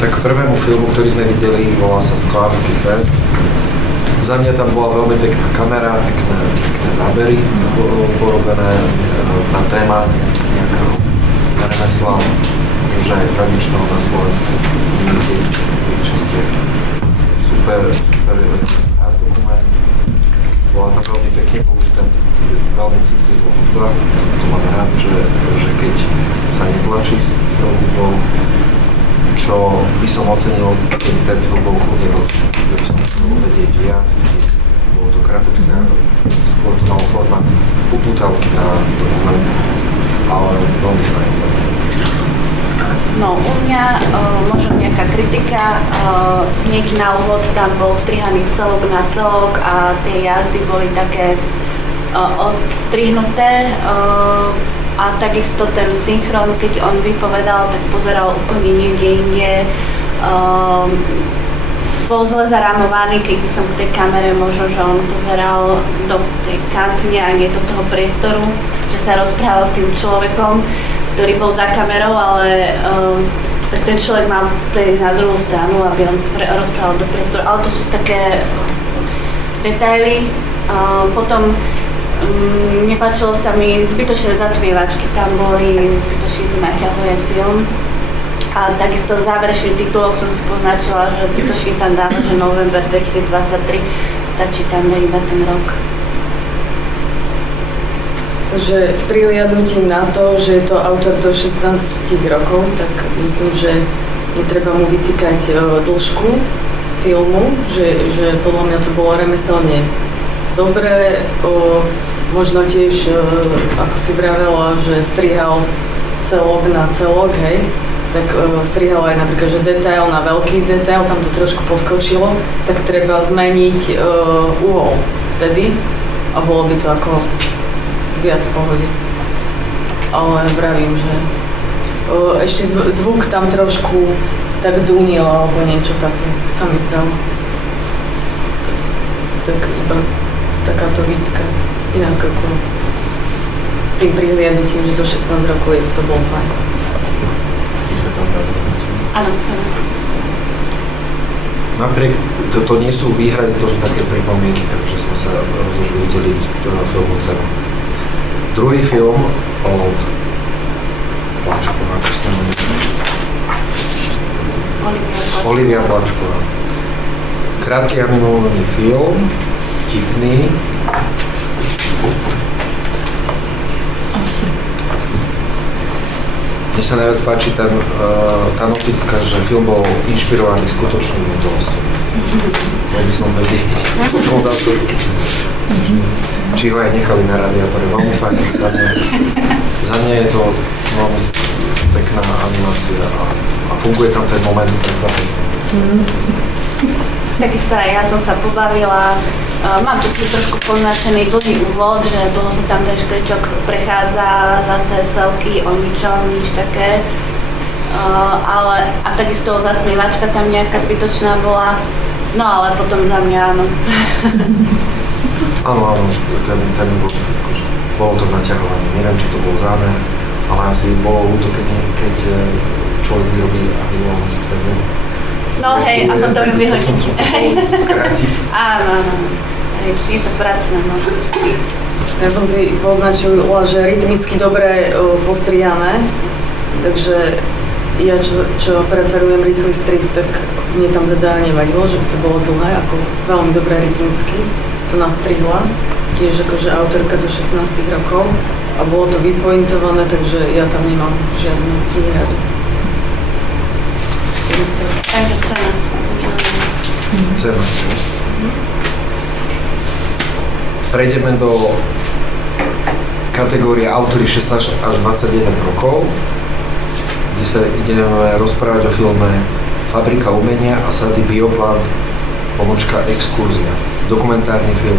Tak prvému filmu, ktorý sme videli, volá sa Sklársky svet. Za mňa tam bola veľmi pekná kamera, pekné zábery porobené, tá téma nejakého remesla, možno aj tradičného na Slovensku. Super art dokument. Bola tam veľmi pekne použitá, veľmi citlivá hudba. To mám rád, že keď sa netlačí s tou hudbou, čo by som ocenil, keď ten film bol kľudne dlhší. By som chcel vedieť viac, bolo to kratučké, skôr to malo formát upútavky na dokument, ale veľmi fajn. No, u mňa možno nejaká kritika, hneď na úvod tam bol strihaný celok na celok a tie jazdy boli také odstrihnuté a takisto ten synchron, keď on vypovedal, tak pozeral úplne niekde inde. Bol zle zarámovaný, keď som k tej kamere, možno, že on pozeral do tej kantne a nie do toho priestoru, že sa rozprával s tým človekom, ktorý bol za kamerou, ale tak ten človek mal prejsť na druhú stranu, aby on rozprával do priestoru, ale to sú také detaily. Potom nepáčilo sa mi zbytočné zatmievačky, tam boli zbytočne to naťahuje film. A takisto záverečný titulok som si poznačila, že zbytočne tam dáva, že november 2023, stačí tam iba ten rok. Takže s prihliadnutím na to, že je to autor do 16 rokov, tak myslím, že netreba mu vytýkať dĺžku filmu, že podľa mňa to bolo remeselne dobré. Možno tiež, ako si vravela, že strihal celok na celok, hej, tak strihal aj napríklad, že detail na veľký detail, tam to trošku poskočilo, tak treba zmeniť uhol vtedy a bolo by to ako viac v pohode. Ale vravím, že ešte zvuk tam trošku tak dunil alebo niečo také sa mi zdalo. Tak iba takáto výtka. Inak ako s tým prihliadnutím, že do 16 rokov to bolo fajn. Áno, chcem. Napriek, to nie sú výhrady, to sú také pripomienky, takže sme sa rozhodli udeliť filmu cenu. Druhý film od Plačková, ako sa to Olivia Plačková. Krátky animovaný film, vtipný. Mne sa najviac páči tá notická, že film bol inšpirovaný skutočným udalosťom. Chcel by som vedieť, či ho aj nechali na radiátore. Veľmi fajn. Za mňa je to veľmi pekná animácia a funguje tam ten moment prekvapenia. Takisto aj ja som sa pobavila. Mám tu si trošku poznačený dlhý úvod, že dlho sa tam ten škričok prechádza, zase celky o ničom, nič také. Ale a takisto zatmievačka tam nejaká zbytočná bola. No ale potom za mňa áno. Áno, ten úvod, akože, bolo to naťahovanie. Neviem, či to bol zámer, ale asi bolo ľúto, keď človek vyrobí animovaný scénu. No hej, a potom ju vyhodíte. Áno. Je to pracné, no. Ja som si poznačila, že rytmicky dobre postrihané, takže ja čo preferujem rýchly strih, tak mne tam teda nevadilo, že by to bolo dlhé, ako veľmi dobre rytmicky to nastrihla. Tiež akože autorka do 16 rokov a bolo to vypointované, takže ja tam nemám žiadnu výhradu. Takže cena. Cena. Prejdeme do kategórie autory 16 až 21 rokov, kde sa ideme rozprávať o filme Fabrika umenia a sady Bioplant / Exkurzia. Dokumentárny film.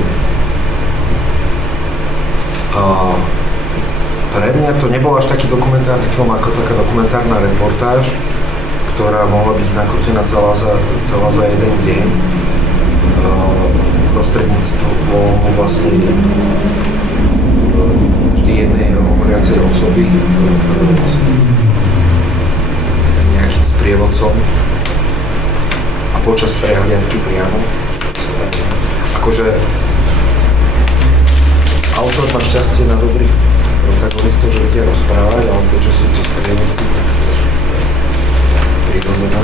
Pre mňa to nebol až taký dokumentárny film, ako taká dokumentárna reportáž, ktorá mohla byť nakrútená celá za jeden deň. Prostredníctvom vlastne vždy jednej hovoriacej osoby, ktorá vlastne nejakým sprievodcom počas prehliadky priamo. Akože autor má šťastie na dobrých protagonistov, že vedia rozprávať, ale keďže sú to strieľníci, tak to je asi prirodzené.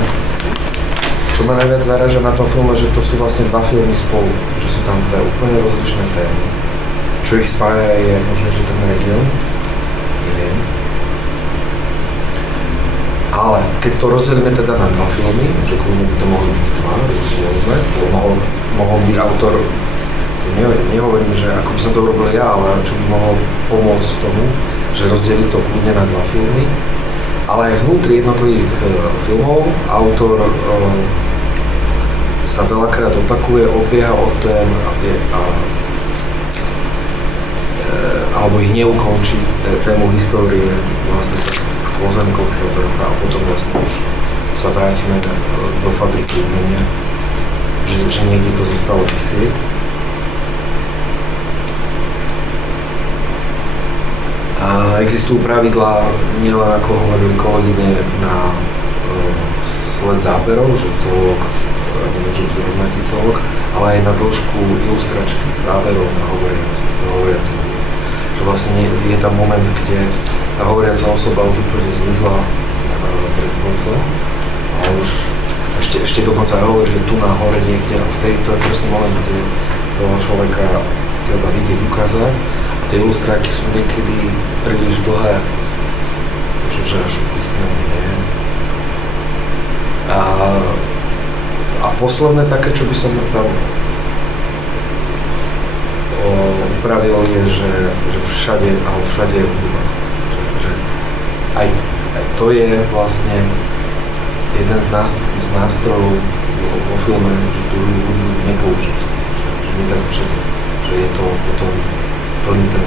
Čo ma najviac zaráža na tom filme, že to sú vlastne dva filmy spolu, že sú tam dve úplne rozličné témy. Čo ich spája je možno, že ten región, neviem. Ale keď to rozdelíme teda na dva filmy, že kľudne by to mohli byť dva, mohol by autor, nehovorím, že ako by som to urobil ja, ale čo by mohol pomôcť tomu, že rozdelí to kľudne na dva filmy. Ale aj vnútri jednotlivých filmov autor sa veľakrát opakuje, odbieha od tém alebo ich neukončí tému histórie, vlastne sa v pozemkoch sa trocha a potom vlastne už sa vrátime do fabriky umenia, že niekde to zostalo vysieť. A existujú pravidlá, nielen ako hovorili kolegyne, na sled záberov, že celok nemôže byť rovnaký celok, ale aj na dĺžku ilustračných záberov na hovoriaci. Že vlastne je tam moment, kde tá hovoriaca osoba už úplne zmizla pred koncom a už ešte dokonca aj hovorí, že tu na hore niekde, v tejto je presný moment, kde toho človeka treba vidieť, ukázať. A tie ilustráky sú niekedy príliš dlhé, možno, že až písmene, neviem. A posledné také, čo by som tam upravil, je, že všade je hudba. Že aj to je vlastne jeden z nástrojov vo filme, že tú hudbu nepoužiť. Že nie tak všade. Že je to potom plný ten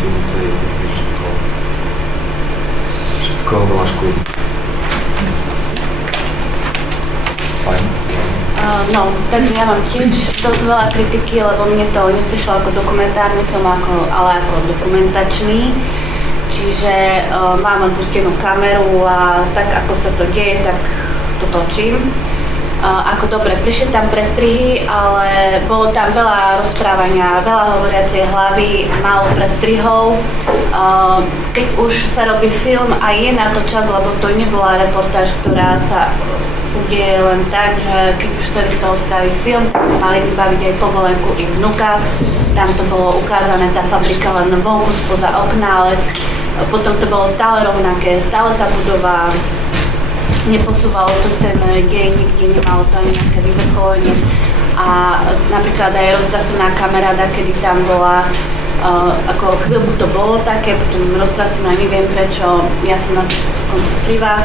film, to je všetko veľa škodí. Fajn. No, takže ja mám tiež dosť veľa kritiky, lebo mne to neprišlo ako dokumentárny film, ale ako dokumentačný. Čiže mám odpustenú kameru a tak ako sa to deje, tak to točím. Ako dobre, prišli tam prestrihy, ale bolo tam veľa rozprávania, veľa hovoriacej hlavy, málo prestrihov. Keď už sa robí film a je na to čas, lebo to nebola reportáž, ktorá sa udeje len tak, že keď už chceli z toho spraviť film, tak mali vybaviť aj povolenku ich vnuka. Tam to bolo ukázané, tá fabrika len vonku spoza okna, ale potom to bolo stále rovnaké, stále tá budova, neposúvalo to ten dej, nikde nemalo to ani nejaké vyvrcholenie. A napríklad aj roztrasená kamera, kedy tam bola, ako chvíľku to bolo také, potom roztrasená, neviem prečo, ja som na to celkom citlivá.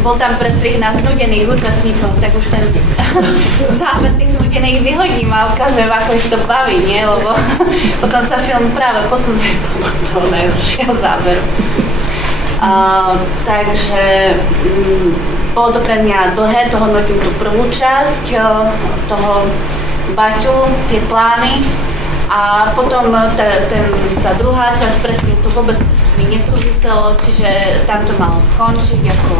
Bol tam prestrih na znudených účastníkov, tak už ten záber tých znudených vyhodím a ukazujem, ako ich to baví, nie? Lebo potom sa film práve posudzuje podľa toho najhoršieho záberu. Takže bolo to pre mňa dlhé, to hodnotím tú prvú časť toho Baťu, tie plány. A potom tá druhá časť, presne to vôbec mi nesúviselo, čiže tam to malo skončiť ako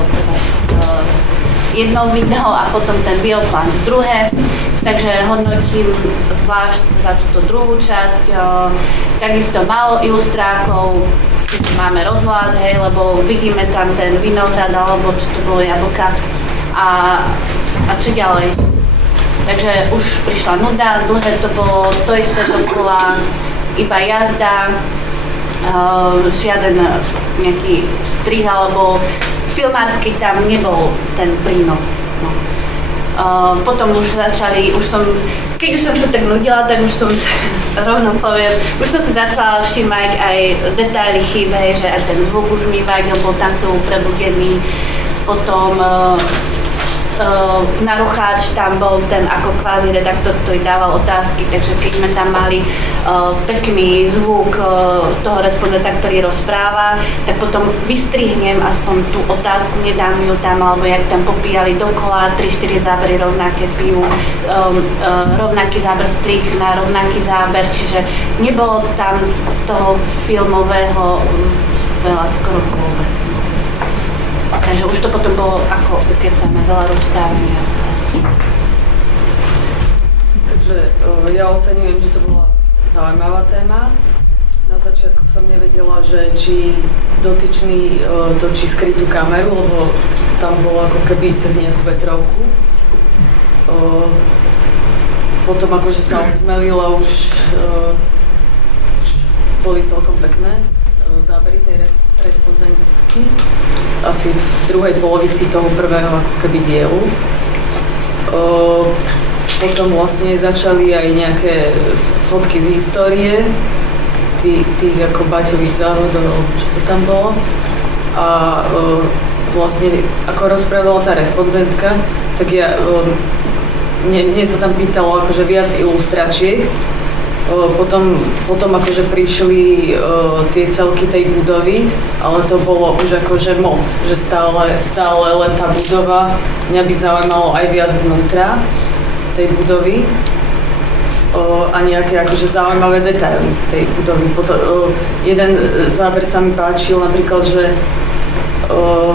jedno video a potom ten bioplán druhé. Takže hodnotím zvlášť za túto druhú časť. Takisto málo ilustrákov, máme rozhľad, hej, lebo vidíme tam ten vinohrad alebo čo to bolo, jablka a čo ďalej. Takže už prišla nuda, dlhé to bolo, to isté dokola, iba jazda, žiaden nejaký strih alebo filmársky tam nebol ten prínos. No. Potom už začali, keď už som sa tak nudila, tak už som rovno poviem, už som sa začala všímať aj detaily chýbe, že aj ten zvuk už mi vadil, bol takto prebudený, potom Narucháč tam bol ten ako kvázi redaktor, ktorý dával otázky, takže keď sme tam mali pekný zvuk toho respondenta, ktorý rozpráva, tak potom vystrihnem aspoň tú otázku, nedám ju tam, alebo jak tam popíjali dokola, 3-4 zábery rovnaké pijú, rovnaký záber strih na rovnaký záber, čiže nebolo tam toho filmového veľa, skoro vôbec. Takže už to potom bolo ako ukecané, veľa rozprávania. Takže ja oceňujem, že to bola zaujímavá téma. Na začiatku som nevedela, že či dotyčný točí skrytú kameru, lebo tam bolo ako keby cez nejakú vetrovku. Potom akože sa osmelila, už boli celkom pekné zábery tej respondentky. Asi v druhej polovici toho prvého ako keby dielu. Potom vlastne začali aj nejaké fotky z histórie tých ako baťových závodov, čo to tam bolo. A vlastne ako rozprávala tá respondentka, tak mne sa tam pýtalo akože viac ilustračiek. Potom akože prišli tie celky tej budovy, ale to bolo už akože moc, že stále len tá budova. Mňa by zaujímalo aj viac vnútra tej budovy a nejaké akože zaujímavé detaily z tej budovy. Jeden záber sa mi páčil napríklad, že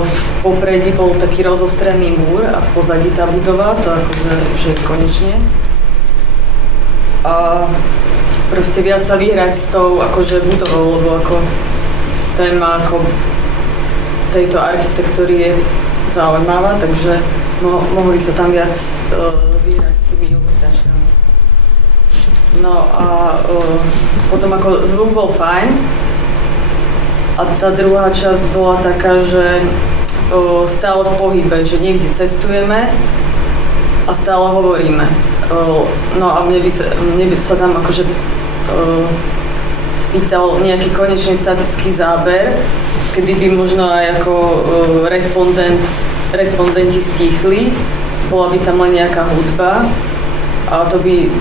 v popredí bol taký rozostrený múr a v pozadí tá budova, to akože že konečne. A proste viac sa vyhrať s tou akože budovou, lebo ako téma ako tejto architektúry je zaujímavá, takže mohli sa tam viac vyhrať s tými ilustračkami. No a potom ako zvuk bol fajn a tá druhá časť bola taká, že stále v pohybe, že niekde cestujeme a stále hovoríme. No a mne by sa tam akože pýtal nejaký konečný statický záber, kedy by možno aj ako respondenti stichli, bola by tam len nejaká hudba a to by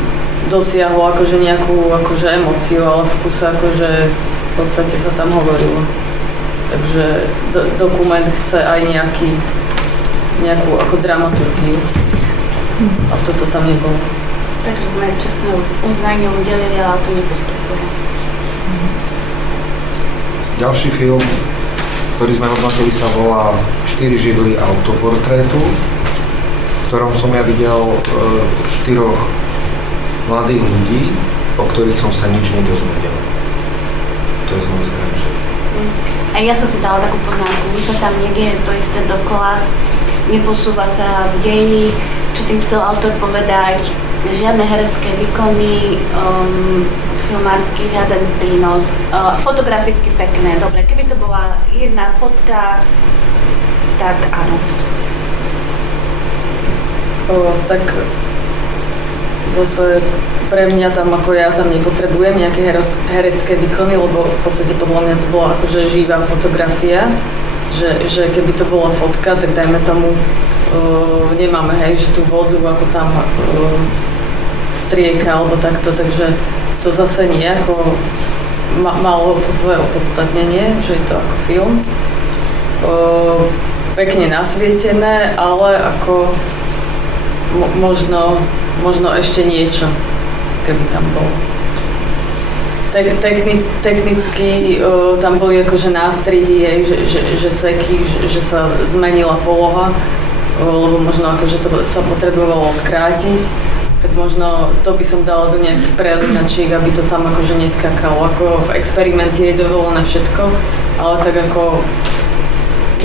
dosiahlo akože nejakú akože emóciu, ale v kuse akože v podstate sa tam hovorilo. Takže dokument chce aj nejakú ako dramaturgiu. A toto tam nebolo. Takže sme čestné uznanie udelili, ale to nepostupuje. Ďalší film, ktorý sme hodnotili, sa volá 4 živly autoportrétu, v ktorom som ja videl 4 mladých ľudí, o ktorých som sa nič nedozvedel. To je z mojej strany všetko. A ja som si dala takú poznámku, my sa tam nedieje to isté dokola, neposúva sa v deji, čo tým chcel autor povedať, žiadne herecké výkony, filmársky, žiaden prínos, fotograficky pekné, dobre, keby to bola jedna fotka, tak áno. Tak zase pre mňa tam, ako ja tam nepotrebujem nejaké herecké výkony, lebo v podstate podľa mňa to bola akože živá fotografia, že keby to bola fotka, tak dajme tomu, nemáme, hej, že tú vodu ako tam strieka alebo takto, takže to zase nie, ako malo to svoje opodstatnenie, že je to ako film. Pekne nasvietené, ale ako možno ešte niečo, keby tam bol. Technicky tam boli akože nástrihy, že seky, že sa zmenila poloha, lebo možno akože to sa potrebovalo skrátiť, tak možno to by som dala do nejakých prelinačiek, aby to tam akože neskakalo. Ako v experimente je dovolené všetko, ale tak ako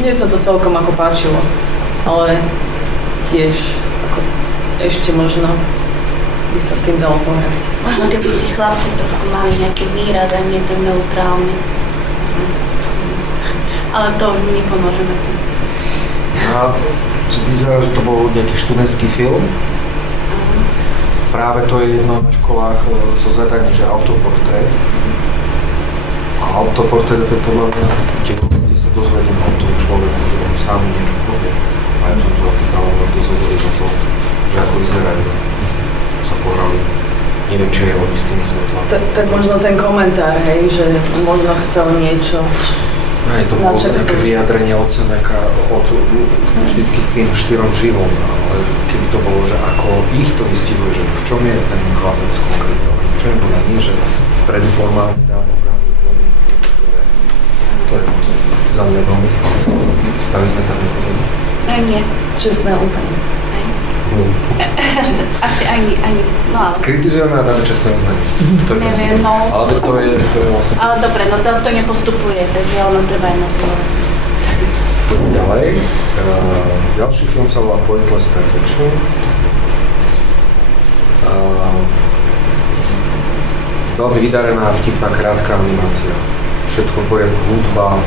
mne sa to celkom ako páčilo, ale tiež ako ešte možno by sa s tým dalo pohrať. Možno keby tí chlapci trošku mali nejaký výrad, aj nie ten neutrálny. Ale to mi nepomôže na to. A vyzerá, že to bol nejaký študentský film. Práve to je jedno na školách so zadaním, že autoportrét. A autoportrét je podľa mňa dielo, kde sa dozvediem o tom človeku, že on sám niečo povie. A ja som sa tých chalanov dozvedeli o tom, že ako vyzerajú. Sa pohrali. Neviem, čo je oni s tými svetlami. Tak možno ten komentár, hej, že možno chcel niečo. Aj to bolo nejaké vyjadrenie od Seneka, vždycky k tým 4 živom, ale keby to bolo, že ako ich to vystihuje, že v čom je ten chlapec konkrétne, v čom je nie, že v predformálne dám obrazu, to je za mňa veľmi slabé. Stali sme tam nechodili. Nie. Čestné uznanie. Asi ani, no ale... Skritizujeme a dáme čestné uznanie. To je Neviem, presne. no. Ale to je vlastne... Ale dobre, no to nepostupuje, takže ono treba aj motivovať. Ďalej. Ďalší film sa volá Pointless Perfection. Veľmi vydarená, vtipná, krátka animácia. Všetko v poriadku, hudba,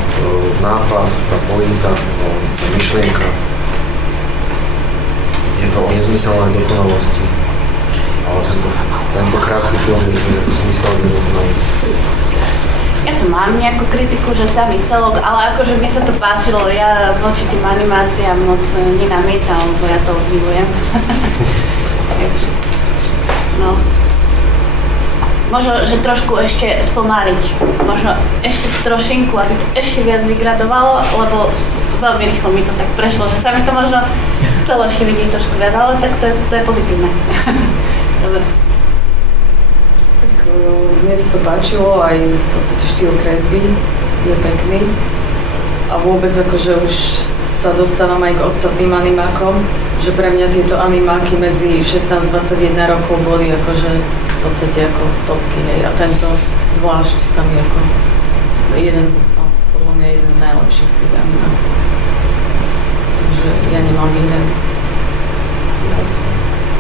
nápad, tá pointa, tá myšlienka. Je to o nezmyselnej dokonalosti. Ale tento krátky film je zmyselný dokonalý. Ja to mám nejakú kritiku, že samý celok, ale akože mne sa to páčilo, ja voči tým animáciám moc nenamietam, lebo ja to milujem. No. Možno, že trošku ešte spomaliť, možno ešte trošinku, aby to ešte viac vygradovalo, lebo veľmi rýchlo mi to tak prešlo, že sa mi to možno chcelo ešte vidieť trošku viac, ale tak to je pozitívne. Dobre. Mne sa to páčilo, aj v podstate štýl kresby je pekný a vôbec akože už sa dostávam aj k ostatným animákom, že pre mňa tieto animáky medzi 16-21 rokov boli akože v podstate ako topky, hej, a tento zvlášť sa mi ako podľa mňa jeden z najlepších z tých animákov. Takže ja nemám výhrady.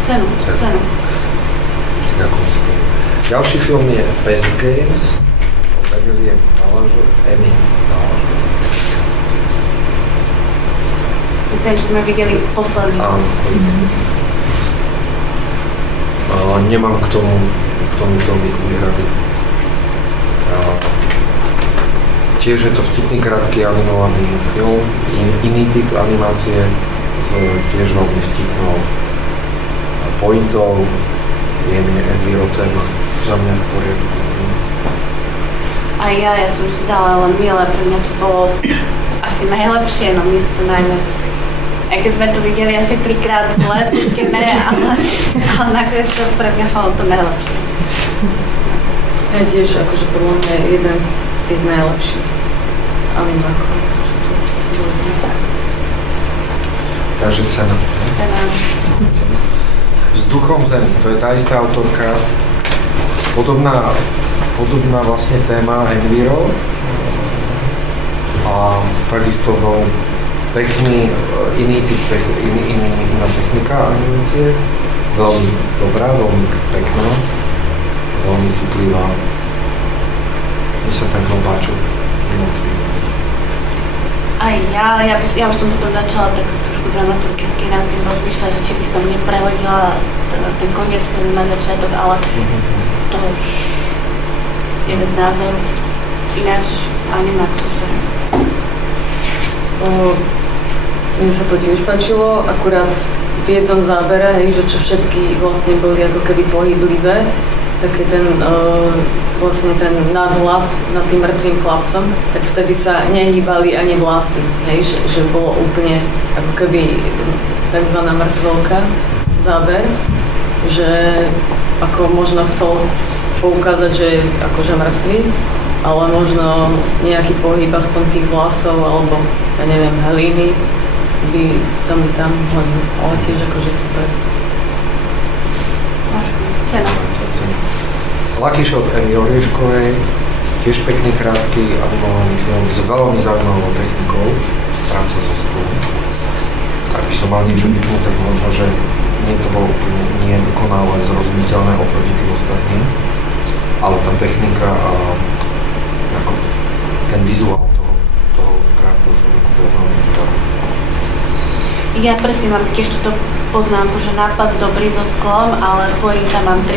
Cenu. Ďakujem. Ďalší film je Basic Games od Emmy Balažo. Ten, čo sme videli posledný. Áno. Nemám k tomu filmiku výhrady. Tiež je to vtipný, krátky animovaný film, iný typ animácie s tiež veľmi vtipnou pointou, je mi envirotem za mňa v poriadku. A ja som si dala len milé, pre mňa to bolo asi najlepšie, no mi to najviac. Aj keď sme to videli asi 3-krát zle pustené, ale nakoniec to pre mňa bolo to najlepšie. Ja tiež akože podľa mňa jeden z tých najlepších animákov, čo to bolo dnes. Takže cena. Vzduchom zemi, to je tá istá autorka, podobná vlastne téma Enviro a takisto veľmi pekný, iná technika animácie, veľmi dobrá, veľmi pekná, veľmi citlivá. Mne sa ten film páčil. Aj ja už som potom začala tak trošku dramaturgicky nad tým rozmýšľať, že či by som neprehodila ten koniec na začiatok, ale to už jeden názor. Ináč animáciu sa. Mne sa to tiež páčilo, akurát v jednom zábere, hej, že čo všetky vlastne boli ako keby pohyblivé, taký ten vlastne ten nadhľad nad tým mŕtvým chlapcom, tak vtedy sa nehýbali ani vlasy, hej, že bolo úplne ako keby takzvaná mŕtvolka záber, že ako možno chcel poukázať, že je akože mŕtvy, ale možno nejaký pohyb aspoň tých vlasov alebo ja neviem, hlíny by sa mi tam hodil, ale tiež akože super. Cena. Lucky Shot Emmy Orieškovej, tiež pekný, krátky, animovaný film s veľmi zaujímavou technikou, práca so sklom. Ak by som mal niečo vypnúť, tak možno, že nie to bolo úplne nie dokonalé, zrozumiteľné oproti tým ostatným, ale tá technika a ako ten vizuál toho krátkeho filmu bol veľmi dobrý. Ja presne mám tiež túto poznámku, že nápad dobrý so sklom, ale tam mám tri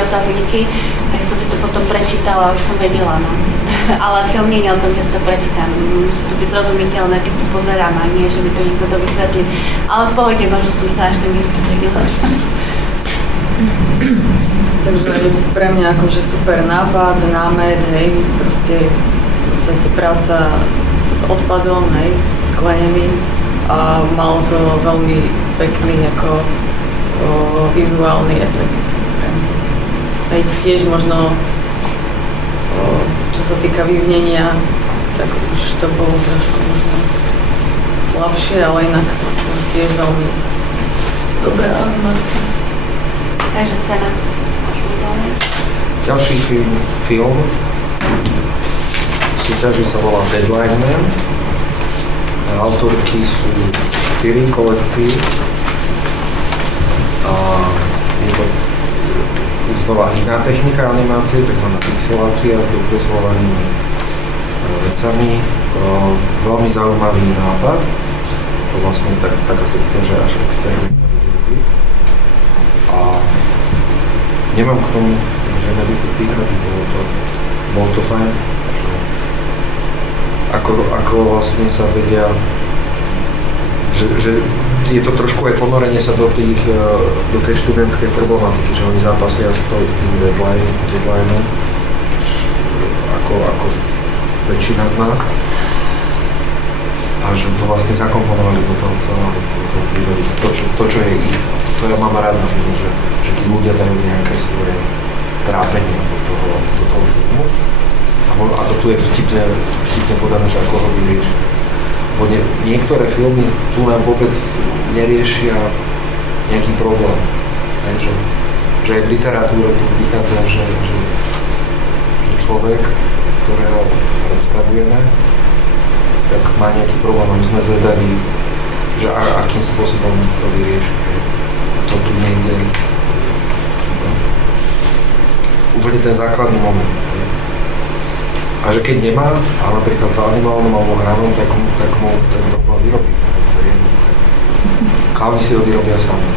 otázniky, tak som si to potom prečítala a už som vedela, no. Ale film nie je o tom, že si to prečítam. Musí to byť zrozumiteľné, keď to pozerám a nie, že mi to niekto dovysvetlí. Ale v pohode, možno som sa až tým vysvetlila. Takže pre mňa akože super nápad, námet, hej, proste v podstate práca s odpadom, hej, s skleneným a malo to veľmi pekný ako vizuálny efekt pre mňa. Aj tiež možno, čo sa týka vyznenia, tak už to bolo trošku možno slabšie, ale inak tiež veľmi dobrá animácia. Takže cena. Môžeme ďalej. Ďalší film v súťaži sa volá Deadline Man. Autorky sú 4 kolektív. A je to znova iná technika animácie, takzvaná pixelácia s dokreslovanými vecami. Veľmi zaujímavý nápad. To vlastne taká sekcia, že až experiment. A nemám k tomu žiadne výhrady, bolo to fajn. Ako vlastne sa vedia, že je to trošku aj ponorenie sa do tej študentskej problematiky, že oni zápasia s tým deadlineom, ako väčšina z nás. A že to vlastne zakomponovali do toho celého príbehu. To, čo je ich, to ja mám rád na filmu, že keď ľudia dajú nejaké svoje trápenie do toho filmu. A to tu je vtipne podané, že ako ho vyrieši. Bo niektoré filmy tu nám vôbec neriešia nejaký problém. Že aj v literatúre tu vychádza, že človek, ktorého predstavujeme, tak má nejaký problém. My sme zvedaví, že akým spôsobom to vyrieši. To tu nejde. Úplne ten základný moment. A že keď nemá, a napríklad v animálnom alebo hranom, tak mu ten problém vyrobí. To je jednoduché. Klauni si ho vyrobia sami.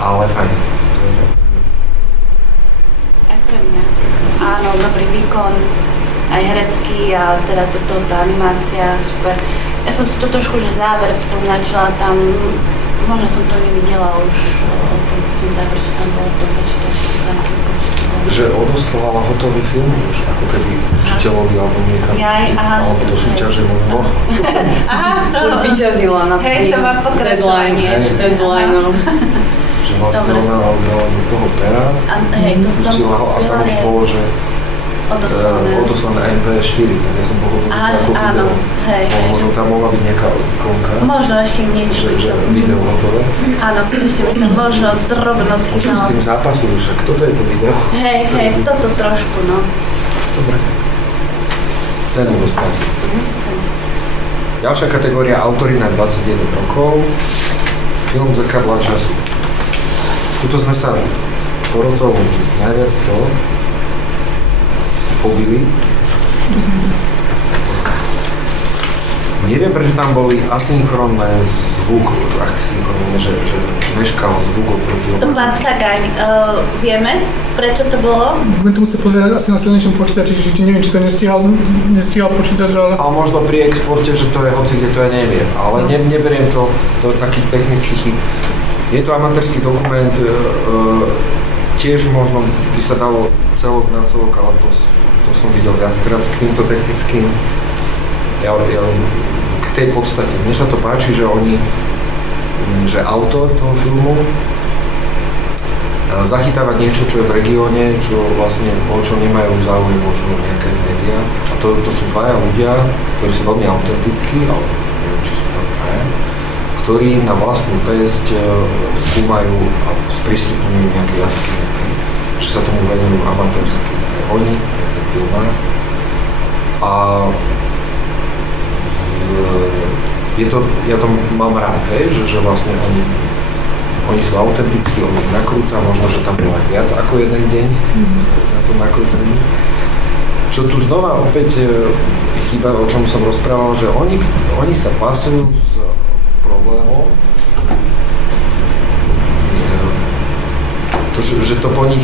Ale fajn. Aj pre mňa. Áno, dobrý výkon, aj herecký a teda tá animácia, super. Ja som si to trošku, že záver poznačila tam, možno som to nevidela už, ten záver, čo tam bolo, to začítať, že odoslala hotový film už, ako keby učiteľovi alebo niekam, alebo do súťaže možno. Aha, Že zvíťazila nad tým deadlineom. Že vlastne ona dala do toho pera, pustila ho a tam už bolo, že odoslané MP4, tak ja som pochopil, že to ako video. Možno tam mohla byť nejaká ikonka. Možno ešte niečo. Že video hotové. Áno, ešte by tam možno drobnosti. Možno s tým zápasil, však toto je to video. Hej, toto trošku, no. Dobre. Cenu dostať. Ďalšia kategória autory na 21 rokov. Film Zrkadlá času. Tuto sme sa s porotou najviac pobili. Neviem, prečo tam boli asynchronné zvuk, že meškal zvuk oproti obrazu. Pán Sagaň, vieme, prečo to bolo? Budem to musieť pozrieť asi na silnejšom počítači, že neviem, či to nestíhal počítač, ale... A možno pri exporte, že to je hoci kde, to ja neviem, ale neberiem to takých technických chyb. Je to amatérsky dokument, tiež možno by sa dalo celok na celok, ale to som videl viackrát k týmto technickým, k tej podstate. Mne sa to páči, že autor toho filmu zachytáva niečo, čo je v regióne, čo vlastne, o čo nemajú záujem možno nejaké médiá. A to sú dvaja ľudia, ktorí sú veľmi autentickí, ale neviem, či sú tam dvaja, ktorí na vlastnú päsť skúmajú a sprístupňujú nejaké jaskyne, že sa tomu venujú amatérsky. Oni, ten filmár. A ja to mám rád, že vlastne oni sú autentickí, oni nakrúca, možno, že tam bolo aj viac ako jeden deň na tom nakrúcaní. Čo tu znova opäť chýba, o čom som rozprával, že oni sa pasujú s problémom, že to po nich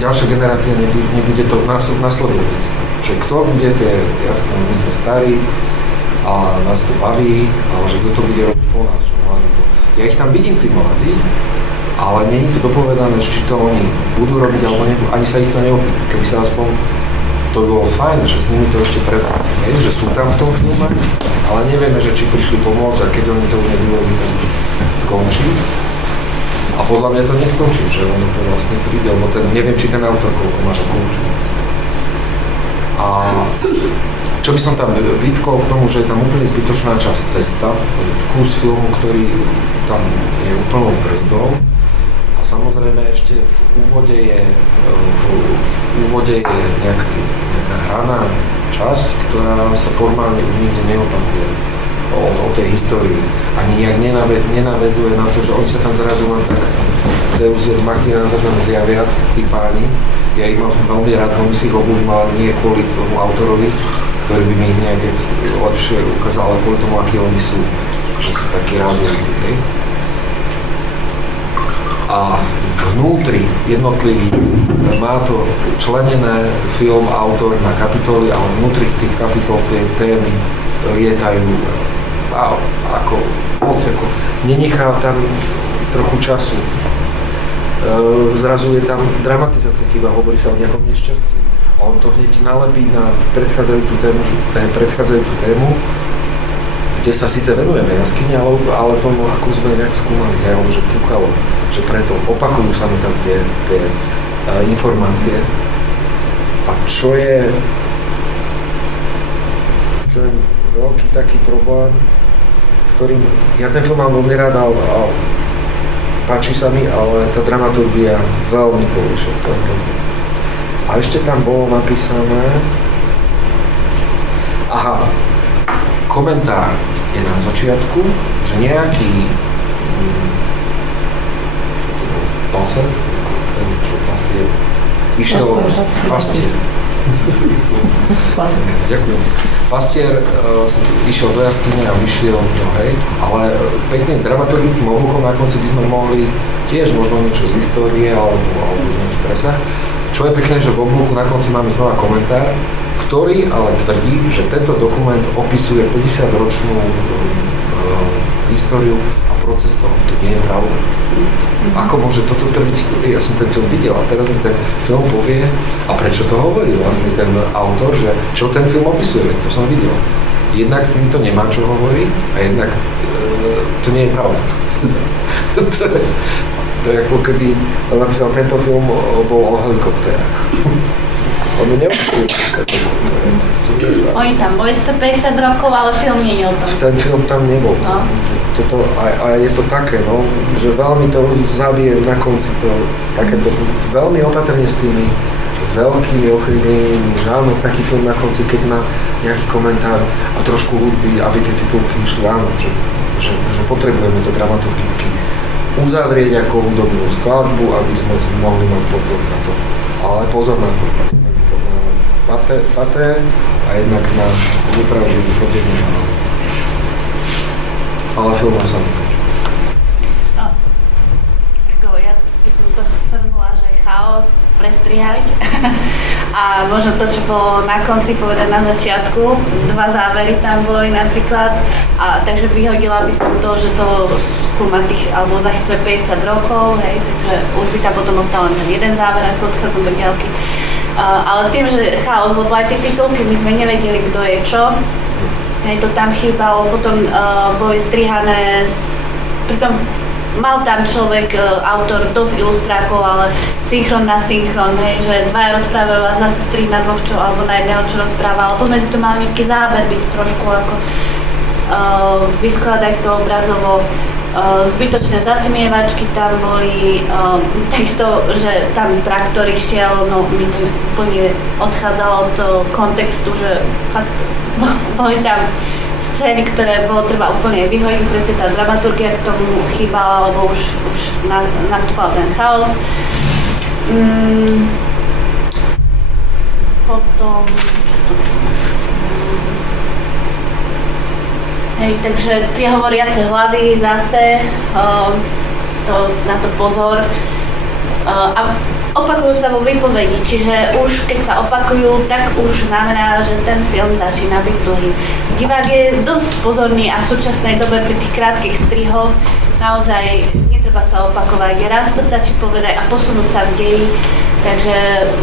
ďalšia generácia nebude to nasledovať. Že kto bude, to je jasné, my sme starí a nás to baví, ale že kto to bude robiť po nás, že mladí to. Ja ich tam vidím, tí mladí, ale nie je to dopovedané, či to oni budú robiť, alebo nebudú, ani sa ich to neopýta. Keby sa aspoň, to bolo fajn, že s nimi to ešte predávame, že sú tam v tom filme, ale nevieme, že či prišli pomôcť a keď oni to už nebudú, tak už skončí. A podľa mňa to neskončí, že ono to vlastne príde, lebo neviem, či ten autor koľko má rokov. A Čo by som tam vytkol k tomu, že je tam úplne zbytočná časť cesta, kus filmu, ktorý tam je úplnou brzdou. A samozrejme ešte v úvode je nejaká hraná časť, ktorá sa formálne už nikde neopakuje o tej histórii. Ani nejak nenavezuje na to, že oni sa tam zrazu len tak Deus Ex Machina sa tam zjavia, tí páni. Ja ich mám veľmi rád, veľmi si ich obľúbim, ale nie kvôli tomu autorovi, ktorý by mi ich nejak lepšie ukázal, ale kvôli tomu, akí oni sú, že sú takí rázovití. A vnútri jednotlivý má to členené film, autor na kapitoly, ale vnútri tých kapitol tie témy lietajú ako oceko. Nenechá tam trochu času. Zrazu je tam dramatizácia chyba, hovorí sa o nejakom nešťastí. A on to hneď nalepí na predchádzajúcu tému, kde sa síce venujeme jaskyni, ale tomu, ako sme nejak skúmali, že fúkalo, že preto opakujú sa mi tam tie informácie. A čo je veľký taký problém, ktorým, ja ten film mám veľmi rád a páči sa mi, ale tá dramaturgia veľmi kolíše. A ešte tam bolo napísané, komentár je na začiatku, že nejaký pastier išiel Ďakujem. Pastier išiel do jaskyne a vyšiel, hej, ale pekným dramaturgickým oblúkom na konci by sme mohli tiež možno niečo z histórie alebo nejaký presah. Čo je pekné, že v oblúku na konci máme znova komentár, ktorý ale tvrdí, že tento dokument opisuje 50-ročnú históriu a proces toho. To nie je pravda. Ako môže toto tvrdiť? Ja som ten film videl a teraz mi ten film povie, a prečo to hovorí vlastne ten autor, že čo ten film opisuje, to som videl. Jednak mi to nemá čo hovorí a jednak to nie je pravda. To je ako keby napísal, tento film bol o helikoptérach. On neopisuje. Oni tam boli 150 rokov, ale film nie je o tom. Ten film tam nebol. No. A je to také, no, že veľmi to zabije na konci to, takéto, veľmi opatrne s tými veľkými okrivlenými, žáno taký film na konci, keď má nejaký komentár a trošku hudby, aby tie titulky išli, áno, že potrebujeme to dramaturgicky uzavrieť ako hudobnú skladbu, aby sme si mohli mať pozor na to. Ale pozor na to, paté a jednak na úpravy vychodenie. Ale filmom sa nepáči. Ja by som to zhrnula, že chaos, prestrihať a možno to, čo bolo na konci povedať na začiatku, 2 závery tam boli napríklad, a takže vyhodila by som to, že to skúma tých, alebo zachycuje 50 rokov, hej, takže už by tam potom ostal len ten jeden záver, ako odchádzam do diaľky. Ale tým, že chaos, lebo aj tie titulky, my sme nevedeli, kto je čo, hej, to tam chýbalo, potom boli strihané, pritom mal tam človek, autor, dosť ilustrákov, ale synchron na synchron, hej, že 2 rozprávajú a zase strih na 2, čo, alebo na jedného, čo rozpráva, ale pomedzi to mal nejaký záber byť trošku ako vyskladať to obrazovo. Zbytočné zatmievačky tam boli, takisto, že tam traktor išiel, no mi to úplne odchádzalo od kontextu, že fakt boli tam scény, ktoré bolo treba úplne vyhodiť, presne tá dramaturgia k tomu chýbala, lebo už nastúpal ten chaos. Potom, čo to tu už? Hej, takže tie hovoriace hlavy zase, na to pozor. A opakujú sa vo výpovedi, čiže už keď sa opakujú, tak už znamená, že ten film začína byť dlhý. Divák je dosť pozorný a v súčasnej dobe pri tých krátkych strihoch naozaj netreba sa opakovať. Raz to stačí povedať a posunúť sa v deji. Takže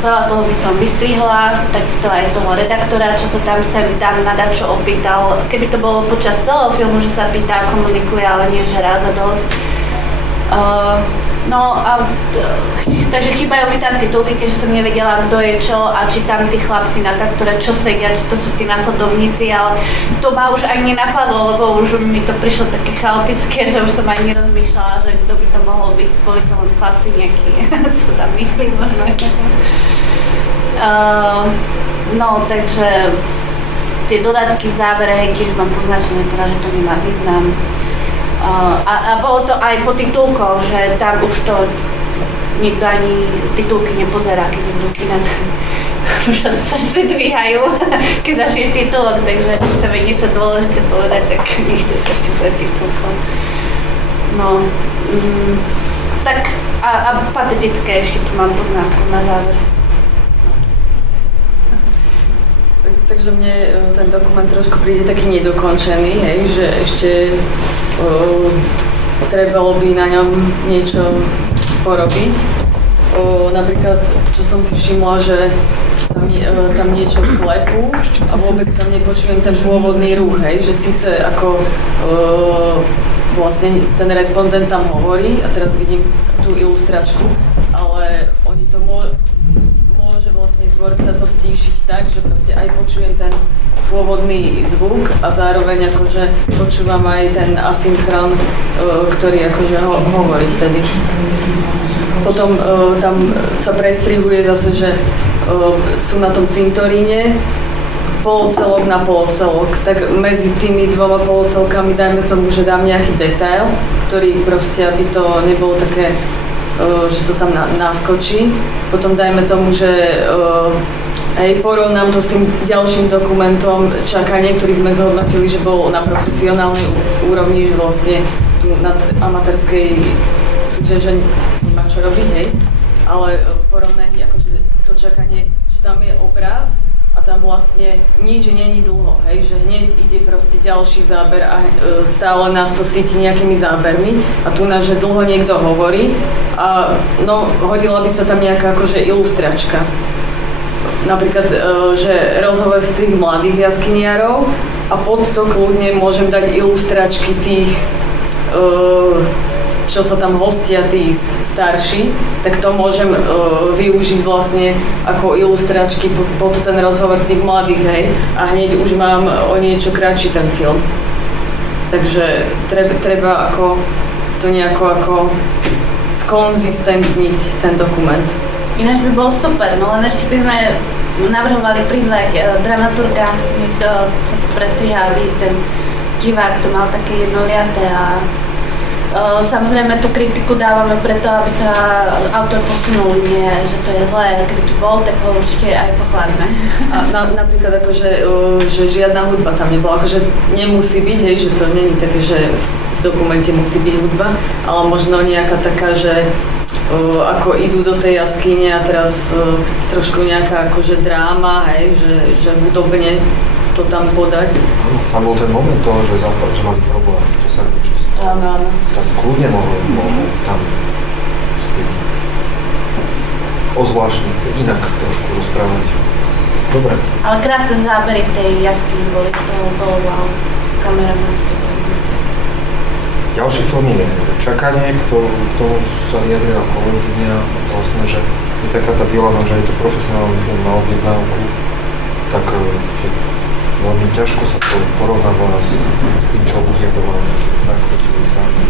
veľa toho by som vystrihla, takisto aj toho redaktora, čo sa tam sem tam nadačo opýtal. Keby to bolo počas celého filmu, že sa pýta a komunikuje, ale nie, že raz a dosť. No a Takže chýbajú mi tam titulky, keďže som nevedela, kto je čo a či tam tí chlapci na taktore čo sedia, či to sú tí následovníci, ale to ma už ani nenapadlo, lebo už mi to prišlo také chaotické, že už som ani nerozmýšľala, že kto by to mohol byť, boli to len chlapci nejakí, čo tam myšli možno. No, takže tie dodatky v závere, hej, keď už mám poznačené teda, že to nemá význam. A bolo to aj po titulkoch, že tam už to nikto ani titulky nepozerá, keď idú kina, už sa dvíhajú, keď začne titulok, takže keď chceme niečo dôležité povedať, tak nechce sa ešte pred titulkom. No, tak a patetické, ešte tu mám poznámku na záver. Takže mne ten dokument trošku príde taký nedokončený, hej, že ešte trebalo by na ňom niečo porobiť. Napríklad, čo som si všimla, že tam niečo klepú a vôbec tam nepočujem ten pôvodný ruch, hej, že síce ako vlastne ten respondent tam hovorí a teraz vidím tú ilustračku, ale oni to môže vlastne tvorca to stíšiť tak, že proste aj počujem ten pôvodný zvuk a zároveň akože počúvam aj ten asynchron, ktorý akože hovorí vtedy. Potom tam sa prestrihuje zase, že sú na tom cintoríne polocelok na polocelok, tak medzi tými dvoma polocelkami dajme tomu, že dám nejaký detail, ktorý proste, aby to nebolo také, že to tam naskočí. Potom dajme tomu, že porovnám to s tým ďalším dokumentom čakanie, ktorý sme zhodnotili, že bol na profesionálnej úrovni, že vlastne tu na amatérskej súťaže nemá čo robiť, hej. Ale v porovnaní akože to čakanie, že tam je obraz a tam vlastne nič není dlho, hej, že hneď ide proste ďalší záber a stále nás to síti nejakými zábermi a tu nás, že dlho niekto hovorí a no hodila by sa tam nejaká akože ilustračka. Napríklad, že rozhovor z tých mladých jaskyniarov a pod to kľudne môžem dať ilustračky tých, čo sa tam hostia, tí starší, tak to môžem využiť vlastne ako ilustračky pod ten rozhovor tých mladých, hej, a hneď už mám o niečo kratší ten film. Takže treba ako to nejako ako skonzistentniť ten dokument. Ináč by bol super, no len ešte by sme navrhovali prizvať dramaturga, nech sa tu prestriha, aby ten divák to mal také jednoliaté a samozrejme tú kritiku dávame preto, aby sa autor posunul, nie, že to je zlé, keby tu bol, tak ho určite aj pochválime. A napríklad akože, že žiadna hudba tam nebola, akože nemusí byť, hej, že to není také, že v dokumente musí byť hudba, ale možno nejaká taká, že ako idú do tej jaskyne a teraz trošku nejaká akože dráma, hej, že hudobne to tam podať. Tam bol ten moment toho, že mali problém, že sa niečo stalo. Áno. Tak kľudne mohol tam s tým ozvláštne, inak trošku rozprávať. Dobre. Ale krásne zábery v tej jaskyni boli, to bolo wow, kameramanské. Ďalší film je Čakanie, k tomu sa vyjadrila kolegyňa, vlastne, že je taká tá dilema, že je to profesionálny film na objednávku, tak veľmi ťažko sa to porovnáva s tým, čo ľudia doma nakrutili sami.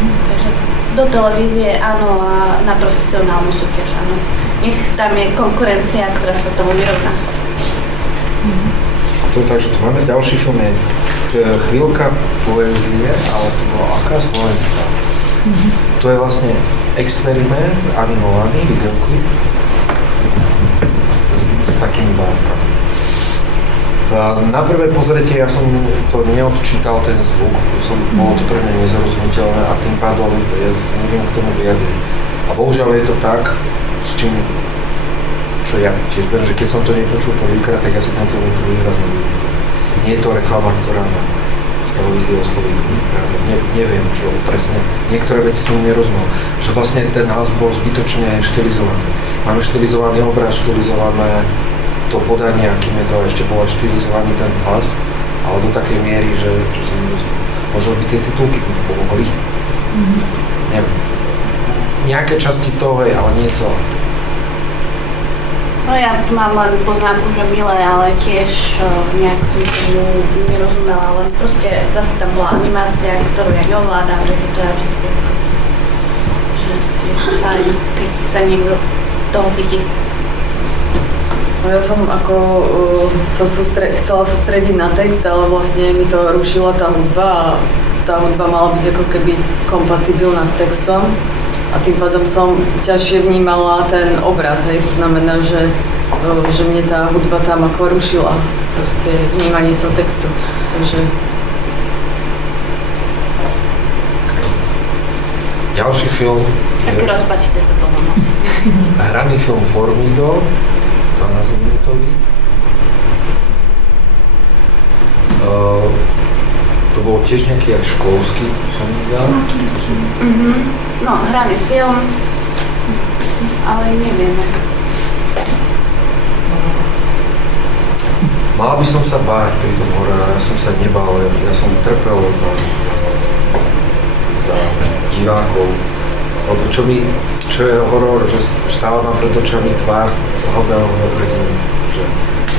Takže do televízie áno a na profesionálnu súťaž áno. Nech tam je konkurencia, ktorá sa tomu nerovná. Takže tu máme ďalší film, je Chvíľka poézie, ale to bola aká slovenská. To je vlastne experiment, animovaný videoklip s takými bárkami. Na prvé pozretie ja som to neodčítal ten zvuk, bolo to pre mňa nezarozumiteľné a tým pádom ja neviem k tomu vyjadriť. A bohužiaľ je to tak, s čím, čo ja tiež viem, že keď som to nepočul prvýkrát, tak ja si ten film druhý raz nevidím. Nie je to reklama, ktorá ma v televízii osloví druhýkrát, neviem čo presne. Niektoré veci som nerozumel, že vlastne ten hlas bol zbytočne štilizovaný. Máme štilizovaný obraz, štilizované to podanie, akým je to, ešte bol štilizovaný ten hlas, ale do takej miery, že som nerozumel. Možno by tie titulky by pomohli. Neviem. nejaké časti z toho, ale nie celé. No ja mám len poznámku, že milé, ale tiež nejak som tomu nerozumela, len proste zase tam bola animácia, ktorú ja neovládam, že to ja vždy že je fajn, keď sa niekto toho chytí. No ja som ako sa chcela sústrediť na text, ale vlastne mi to rušila tá hudba a tá hudba mala byť ako keby kompatibilná s textom. A tým pádom som ťažšie vnímala ten obraz, hej. To znamená, že mne tá hudba tam ako rušila proste vnímanie toho textu. Takže... Ďalší film Tak je rozpačité to bolo. hraný film Formido, 12-minútový. To bol tiež nejaký aj školský, som videl. No, hraný film, ale nevieme. Mal by som sa báť pri tom horore, ja som sa nebal, ja som trpel za divákov. Lebo čo je horor, že stále mám pred očami tvár hlavného hrdinu, že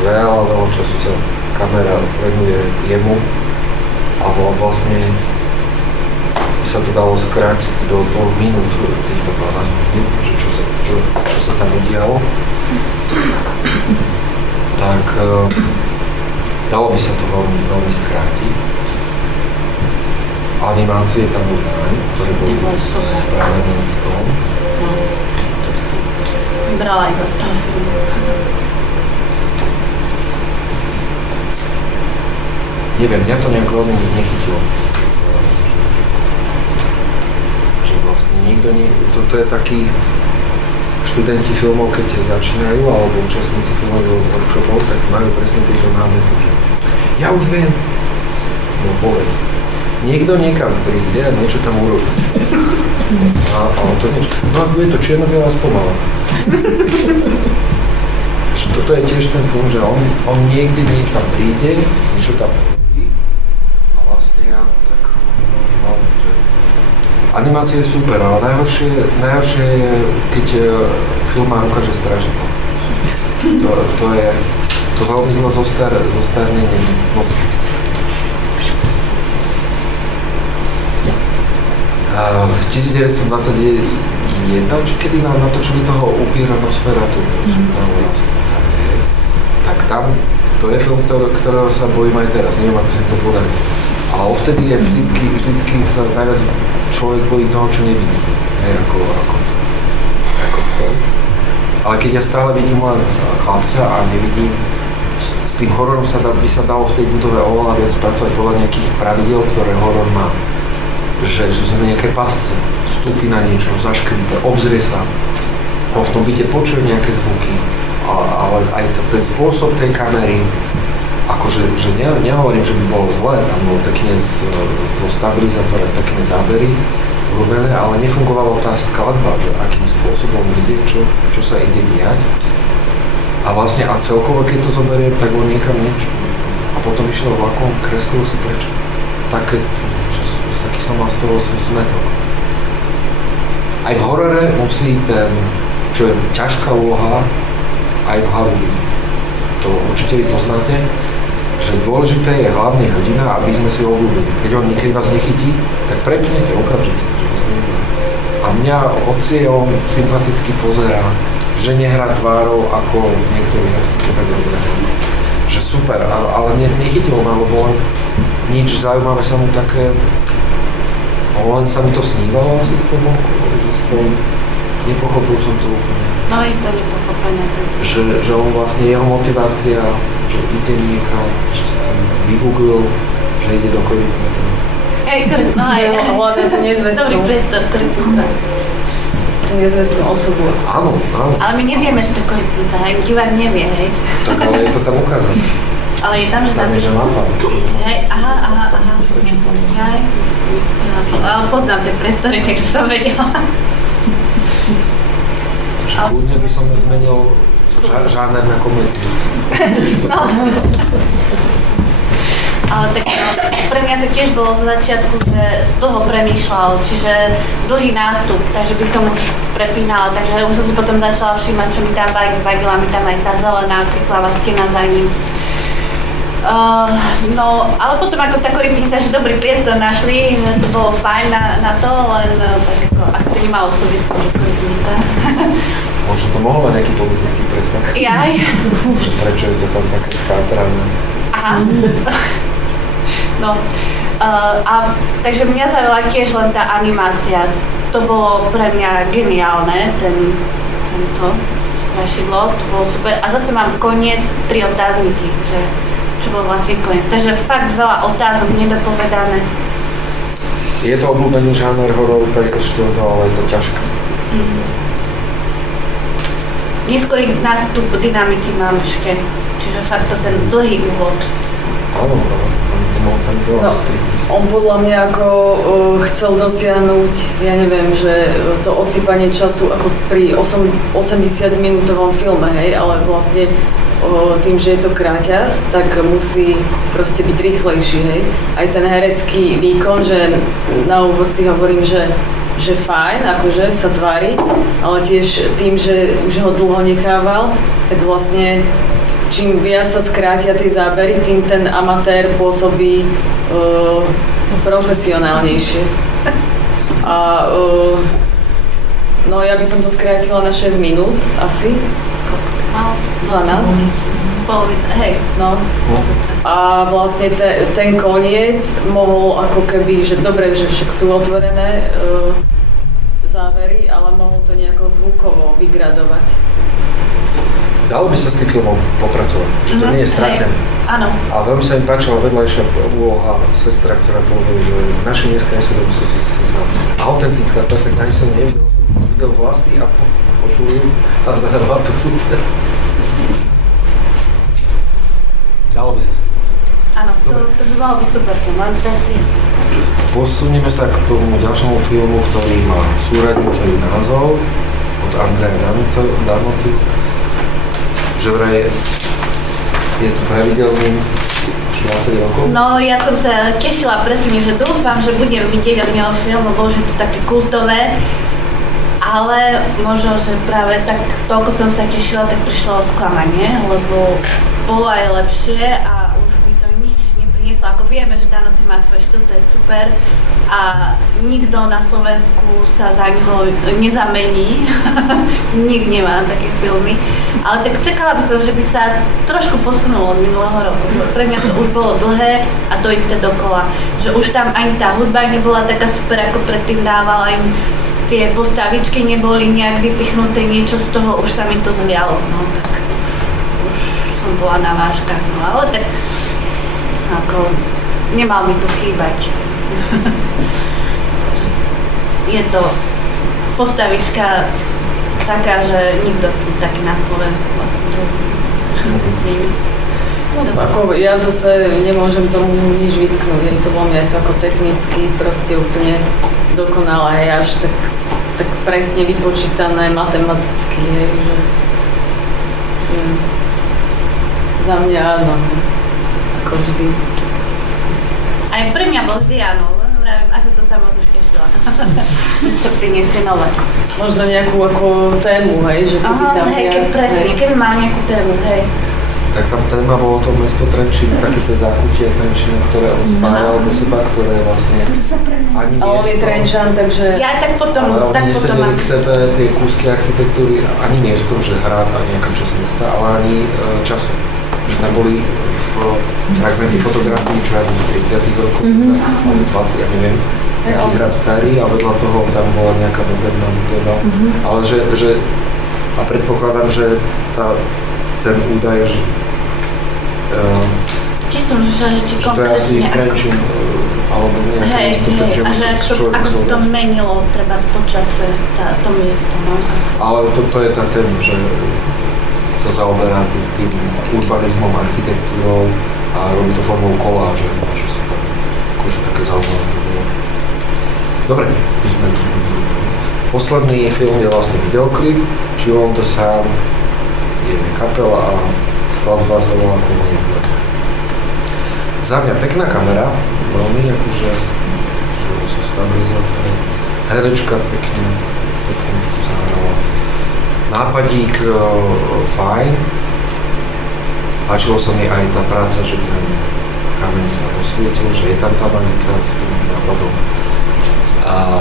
veľa času sa kamera venuje jemu a vlastne by sa to dalo skrátiť do 2 minút, týchto 12 minút, že čo sa tam udialo. Tak dalo by sa to veľmi skrátiť. Animácie tam boli ktoré boli spravené v tom. Brala aj za stav filmu. Neviem, mňa to nejak veľmi nechytilo. Že vlastne nikto toto je taký študenti filmov, keď začínajú, alebo účastníci filmových workshopov, tak majú presne tieto námety, že ja už viem, no povedz. Niekto niekam príde a niečo tam urobí. A on to niečo. No a bude to čierno-biela spomala. Toto je tiež ten film, že on niekdy niekam príde, niečo tam urobí a vlastne ja tak že animácia je super, ale najhoršie je, keď filmár ukáže strašidlo. To veľmi zle zostarne. No, v 1921, či kedy nám natočili toho upíra Nosferatu, tak tam, to je film, ktorého sa bojím aj teraz, neviem, ako sa to podarí. Ale vtedy je vždycky sa najviac človek bojí toho, čo nevidí, ako v tom. Ale keď ja stále vidím len chlapca a nevidím, s tým hororom by sa dalo v tej budove oveľa viac pracovať podľa nejakých pravidel, ktoré horor má. Že sú nejaké pasce, vstúpi na niečo, zaškrípe, obzrie sa, v tom byte počuje nejaké zvuky, ale aj ten spôsob tej kamery, akože nehovorím, že by bolo zlé, tam bol pekne zo stabilizátora, pekné zábery urobené, ale nefungovala tá skladba, že akým spôsobom ide, čo sa ide diať. A vlastne a celkovo, keď to zoberie, tak on niekam niečo. A potom išiel vlakom, kreslil si prečo. Taký som mal z toho zmetok. Aj v horore musí čo je ťažká úloha, aj v hlavu vidieť. To určite vy poznáte, že dôležité je hlavný hrdina, aby sme si ho obľúbili. Keď vás nechytí, tak prepnete okamžite. A mňa on sympaticky pozerá, že nehrá tvárou, ako niektorí herci to tak robia. Že super, ale nechytilo ma, lebo nič zaujímavé sa mu také. Len sa mi to snívalo asi k tomu, že nepochopil som to úplne. No je to nepochopené. Že on vlastne, jeho motivácia, že ide niekam, že sa tam vygooglil, že ide do Korytnice. Hej, no aj. Hľadá tú nezvestnú. Dobrý priestor, Korytnica. Tú nezvestnú osobu. Áno. Ale my nevieme, že to je Korytnica, hej, divák nevie, hej. Tak ale je to tam ukázané. Ale je tam, že Tam je, že mapa. Hej, aha. Hej. Ale poznám tie priestory, takže som vedela. Že kľudne by som zmenil žáner na komédiu. No. Ale tak pre mňa to tiež bolo z začiatku, že dlho premýšľal, čiže dlhý nástup, takže by som už prepínala, takže už som si potom začala všímať, čo mi tam vadila mi tam aj tá zelená kriklava skena za ním. No, ale potom ako tá koripnica, že dobrý priestor našli, že to bolo fajn na to, len tak ako asi to nemalo súvisť, že koripnica. Možno to mohlo mať nejaký politický presah. Jaj. Že prečo je to tam také skátrané. Aha. No, takže mňa zaujala tiež len tá animácia. To bolo pre mňa geniálne, tento strašidlo, to bolo super. A zase mám koniec 3 otázniky, že čo bol vlastne koniec. Takže fakt veľa otázok nedopovedané. Je to obľúbený žáner hororu pre študentov, ale je to ťažké. Neskorý nástup dynamiky mám ešte, čiže fakt to ten dlhý úvod. Áno, on mohol tam veľa strihnúť. On podľa mňa ako chcel dosiahnuť, ja neviem, že to odsýpanie času ako pri 80-minútovom filme, hej, ale vlastne tým, že je to kráťas, tak musí proste byť rýchlejší, hej. Aj ten herecký výkon, že na úvod si hovorím, že fajn, akože sa tvári, ale tiež tým, že už ho dlho nechával, tak vlastne čím viac sa skrátia tie zábery, tým ten amatér pôsobí profesionálnejšie. A no ja by som to skrátila na 6 minút asi. 12. Polovica, hej. No. A vlastne ten koniec mohol ako keby, že dobre, že však sú otvorené závery, ale mohol to nejako zvukovo vygradovať. Dalo by sa s tým filmom popracovať, že to nie je stratené. Áno. A veľmi sa mi páčila vedľajšia úloha sestra, ktorá povedala, že naši dneska nie sú autentická, perfektná, ani som nevidel, som videl vlasy a počul ju a zahrávala to super. Dalo by sa s tým. Áno, to by malo byť super, to mám sestry. Posunieme sa k tomu ďalšiemu filmu, ktorý má súradnicový názov od Andreja Darnocu, že vraj je tu pravidelný už 20 rokov. No, ja som sa tešila presne, že dúfam, že budem vidieť od neho film, lebo že to také kultové, ale možno, že práve tak toľko som sa tešila, tak prišlo sklamanie, lebo bolo aj lepšie a už mi to nič neprinieslo. Ako vieme, že Danoci má svoj štýl, to je super a nikto na Slovensku sa za ňoho nezamení. Nik nemá také filmy. Ale tak čakala by som, že by sa trošku posunulo od minulého roku. Pre mňa to už bolo dlhé a to isté dokola. Že už tam ani tá hudba nebola taká super, ako predtým dávala im. Tie postavičky neboli nejak vypichnuté, niečo z toho, už sa mi to zlialo. No tak už som bola na vážkach, no ale tak ako nemal mi tu chýbať. Je to postavička taká, že nikto taký na Slovensku vlastne nie. No, ako ja zase nemôžem tomu nič vytknúť, hej, podľa mňa je to ako technicky proste úplne dokonalé, hej, až tak presne vypočítané matematicky, hej, že za mňa áno, ako vždy. Aj pre mňa bol vždy áno, len vravím, asi som sa moc už tešila. Čo priniesie nové. Možno nejakú ako tému, hej, že keby tam hej, viac, presne, keby mal nejakú tému, hej. Tak tam téma bolo to mesto Trenčín, také tie zákutie Trenčína, ktoré on spájal do seba, ktoré vlastne ani a on je Trenčan, takže... Ja tak potom, ale tak oni potom nesedeli k sebe tie kúsky architektúry, ani miesto, že hrad a nejaká časť mesta, ale ani času. Že tam boli fragmenty fotografií, čo ja z 30 rokov, alebo 20, ja neviem, nejaký hrad starý a vedľa toho tam bola nejaká moderná budova. Ale že a predpokladám, že ten údaj, že či som že či to je asi konkrétne Trenčín, alebo nejaké hej, miesto, hej, takže a že ako sa to menilo treba po čase, to miesto, no. Ale toto je tá téma, že sa zaoberá tým urbanizmom, architektúrou a robí to formou koláže, že sú tam akože také zaujímavé to bolo. Dobre, my sme posledný film je vlastne videoklip, či on to sám je kapela a skladba sa volá Koniec leta. Za mňa pekná kamera, veľmi akože sa stabilizovaná. Herečka pekne už zahrala. Nápadík fajn. Páčilo sa mi aj tá práca, že ten kameň sa osvietil, že je tam tá magika s tým nápadom. A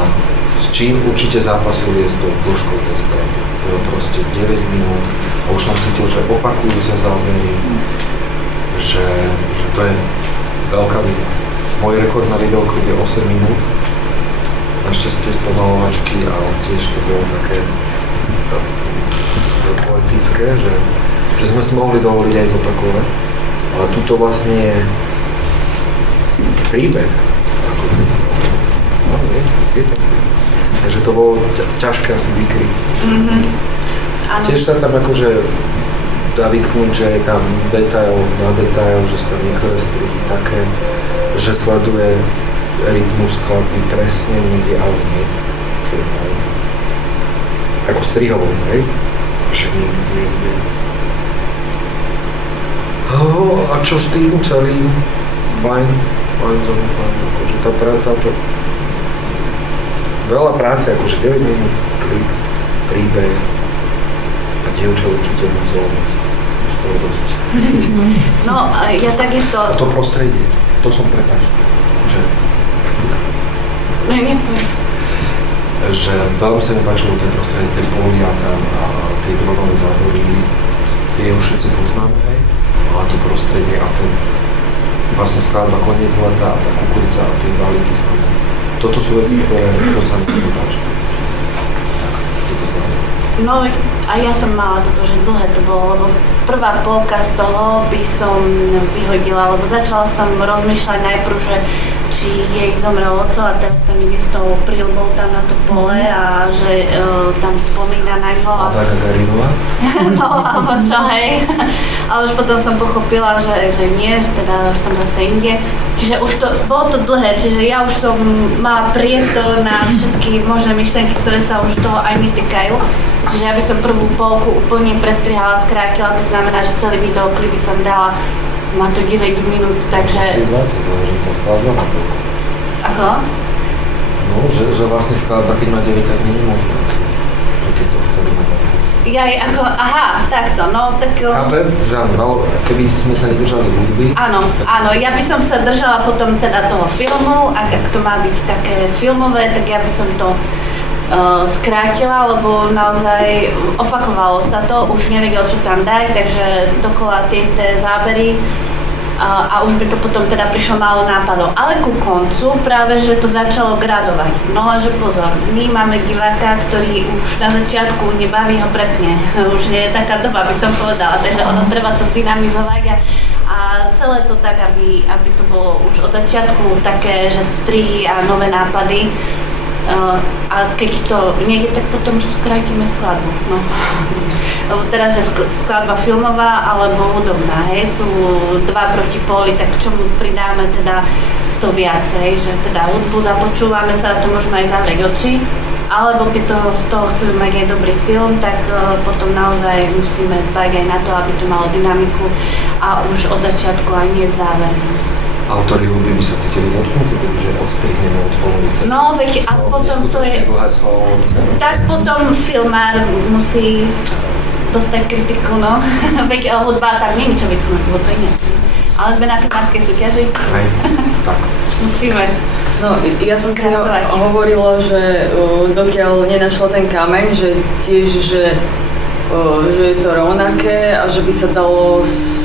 s čím určite zápasil je s tou dĺžkou tej správy. To je proste 9 minút a už som cítil, že opakujú sa zábery, že to je veľká výzva. Môj rekord na videoklip je 8 minút, našťastie z pomalovačky, ale tiež to bolo také poetické, že sme si mohli dovoliť aj zopakovať, ale tuto vlastne je príbeh. No, je to príbeh. Takže to bolo ťažké asi vykryť. Tiež sa tam akože dá vytknúť, že je tam detail na detail, že sú tam niektoré strihy také, že sleduje rytmus skladby presne niekde, ale nie. Ako strihovo, hej? Že niekde. A čo s tým celým? Fajn. Akože tá veľa práce, akože 9 minút klip, príbeh a dievča určite muselo mať. Už to je dosť. No, ja takisto... A to prostredie, to som prepáč, že... Že veľmi sa mi páčilo tie prostredie, tie polia tam a tie dronové zábory, tie už všetci poznáme, hej? A to prostredie a ten vlastne skladba Koniec leta a tá kukurica a tie balíky s nami. Toto sú veci, ktoré sa mi páčia. Že to znamená. No a ja som mala toto, že dlhé to bolo, lebo prvá polka z toho by som vyhodila, lebo začala som rozmýšľať najprv, že či jej zomrel oco a teraz tam ide s tou príľbou tam na to pole a že tam spomína na ňo. A tak Garinová? No, alebo čo, hej. Ale už potom som pochopila, že nie, že teda už som zase inde. Čiže už to, bolo to dlhé, čiže ja už som mala priestor na všetky možné myšlienky, ktoré sa už toho aj mi týkajú. Čiže ja by som prvú polku úplne prestrihala, skrátila, to znamená, že celý videoklip by som dala, má to 9 minút, takže... 20, že tá skladba má toľko. Ako? No, že vlastne skladba, keď má 9, tak nie je možné. Keď to chceli mať. Aha, takto, no tak... Chápem, že áno, keby sme sa nedržali hudby... Áno, ja by som sa držala potom teda toho filmu, ak to má byť také filmové, tak ja by som to skrátila, lebo naozaj opakovalo sa to, už nevedel, čo tam dať, takže dokola tie isté zábery a už by to potom teda prišlo málo nápadov. Ale ku koncu práve, že to začalo gradovať. No lenže pozor, my máme diváka, ktorý už na začiatku nebaví ho prepne. Už je taká doba, by som povedala, takže ono treba to dynamizovať a celé to tak, aby to bolo už od začiatku také, že strihy a nové nápady. A keď to nejde, tak potom skrátime skladbu. No. Lebo teraz, že skladba filmová alebo hudobná, hej, sú dva proti poli, tak k čomu pridáme teda to viacej, že teda hudbu započúvame sa, to môžeme aj zavrieť oči, alebo keď z toho chceme mať aj dobrý film, tak potom naozaj musíme dbať aj na to, aby to malo dynamiku a už od začiatku aj nie v závere. Autori hudby by sa cítili dotknutí, keďže odstrihneme od polovice. No, veď a potom to je... Tak potom filmár musí dostať kritiku, no. Veď hudba tam nie je ničo vytknúť, hudba nie. Ale sme na filmárskej súťaži. Hej, tak. Musíme. No, ja som si hovorila, že dokiaľ nenašla ten kameň, že tiež, že je to rovnaké a že by sa dalo s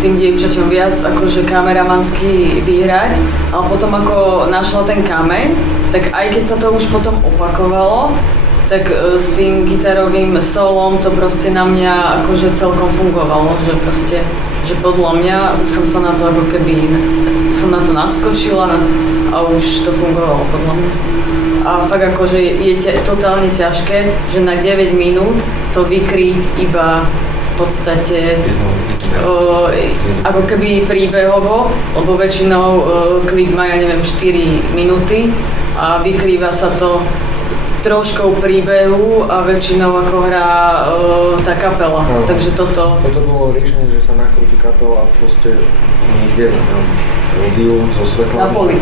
tým dievčaťom viac akože kameramansky vyhrať, ale potom ako našla ten kameň, tak aj keď sa to už potom opakovalo, tak s tým gitarovým solom to proste na mňa akože celkom fungovalo, že proste, že podľa mňa som sa na to ako keby, som na to nadskočila a už to fungovalo podľa mňa. A fakt akože je totálne ťažké, že na 9 minút to vykryť iba v podstate ako keby príbehovo, lebo väčšinou klip má, ja neviem, 4 minúty a vykrýva sa to troškou príbehu a väčšinou ako hrá tá kapela. Áno. Takže toto... Toto bolo riešenie, že sa nakrúti kapela a proste niekde na pódium so svetlami. Na poli.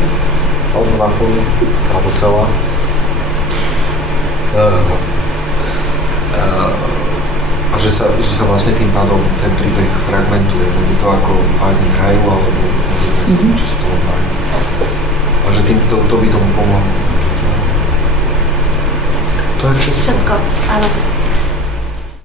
Alebo na poli, alebo celá. A že sa vlastne tým pádom ten príbeh fragmentuje medzi to, ako páni hrajú, alebo či sú to len páni. A že tým to by tomu pomohlo. To je všetko. Všetko, áno.